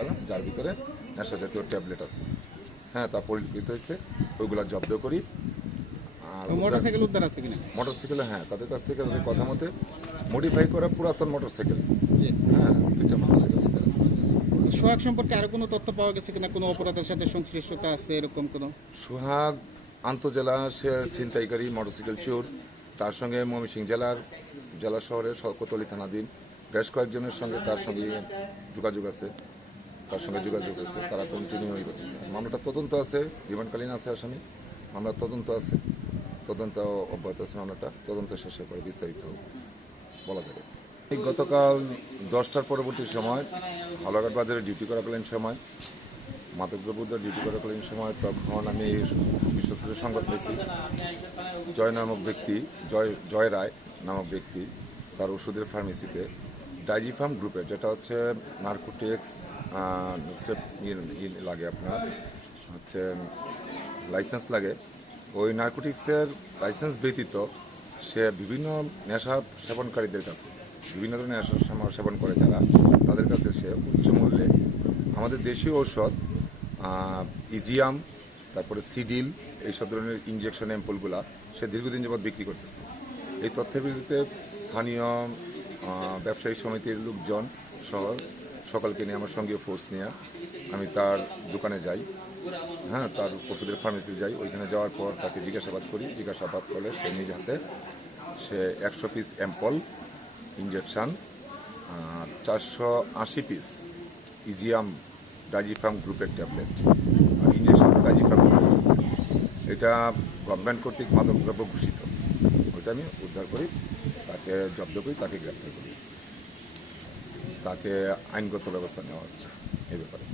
আটকালাম যার ভিতরে নেশা জাতীয় ট্যাবলেট আছে। হ্যাঁ তা পরিষ্কৃত হয়েছে ওইগুলা জব্দ করি। আর মোটরসাইকেল উদ্ধার আছে কিনা? মোটরসাইকেল হ্যাঁ তাদের কাছ থেকে তাদের কথা মতে মডিফাই করা পুরাতন মোটরসাইকেল। জি। হ্যাঁ দুইটা মোটরসাইকেল ভিতরে আছে। সোহাগ সম্পর্কে আরও কোনো তথ্য পাওয়া গেছে কিনা? কোনো অপরাধের সাথে সংশ্লিষ্টতা আছে এরকম কোনো? সোহাগ আন্তজেলা সে ছিনতাইকারী মোটরসাইকেল চোর। তার সঙ্গে ময়মনসিংহ জেলার জেলা শহরের শওকতলি থানাধীন। বেশ কয়েকজনের সঙ্গে তার সঙ্গে যোগাযোগ আছে। তার সঙ্গে যোগাযোগ আছে, তারা কন্টিনিউই করতেছে। মামলাটা তদন্ত আছে রিমান্ডকালীন আছে আসামি। মামলার তদন্ত আছে, তদন্ত অব্যাহত আছে মামলাটা। তদন্ত শেষের পরে বিস্তারিত বলা যাবে। গতকাল দশটার পরবর্তী সময় হাওলাঘাট বাজারে ডিউটি করাকালীন সময়, মাদকদ্রব্য ডিউটি করাকালীন সময়, তখন আমি বিশ্বস্তরের সংবাদ পেয়েছি। জয় নামক ব্যক্তি, জয় জয় রায় নামক ব্যক্তি তার ওষুধের ফার্মেসিতে ডাইজিফার্ম গ্রুপের যেটা হচ্ছে নার্কোটিক্স লাগে আপনার, হচ্ছে লাইসেন্স লাগে। ওই নার্কোটিক্সের লাইসেন্স ব্যতীত সে বিভিন্ন নেশা সেবনকারীদের কাছে, বিভিন্ন ধরনের নেশা সেবন- করে যারা, তাদের কাছে সে উচ্চ মূল্যে আমাদের দেশীয় ঔষধ ইজিয়াম তারপরে সিডিল এইসব ধরনের ইঞ্জেকশন অ্যাম্পলগুলা সে দীর্ঘদিন যাবৎ বিক্রি করতেছে। এই তথ্যের ভিত্তিতে স্থানীয় ব্যবসায়ী সমিতির লোকজন সহ সকলকে নিয়ে আমার সঙ্গে ফোর্স নিয়ে আমি তার দোকানে যাই। হ্যাঁ তার ওষুধের ফার্মেসি যাই। ওইখানে যাওয়ার পর তাকে জিজ্ঞাসাবাদ করি। জিজ্ঞাসাবাদ করলে সে নিজ হাতে সে একশো পিস অ্যাম্পল ইঞ্জেকশন চারশো আশি পিস ইজিয়াম ডাজিফার্ম গ্রুপের ট্যাবলেট ইঞ্জেকশন ডাজিফার্ম এটা গভর্নমেন্ট কর্তৃক মাদকদ্রব্য ঘোষিত। আমি উদ্ধার করি, তাকে জব্দ করি, তাকে গ্রেপ্তার করি। তাকে আইনগত ব্যবস্থা নেওয়া হচ্ছে এই ব্যাপারে।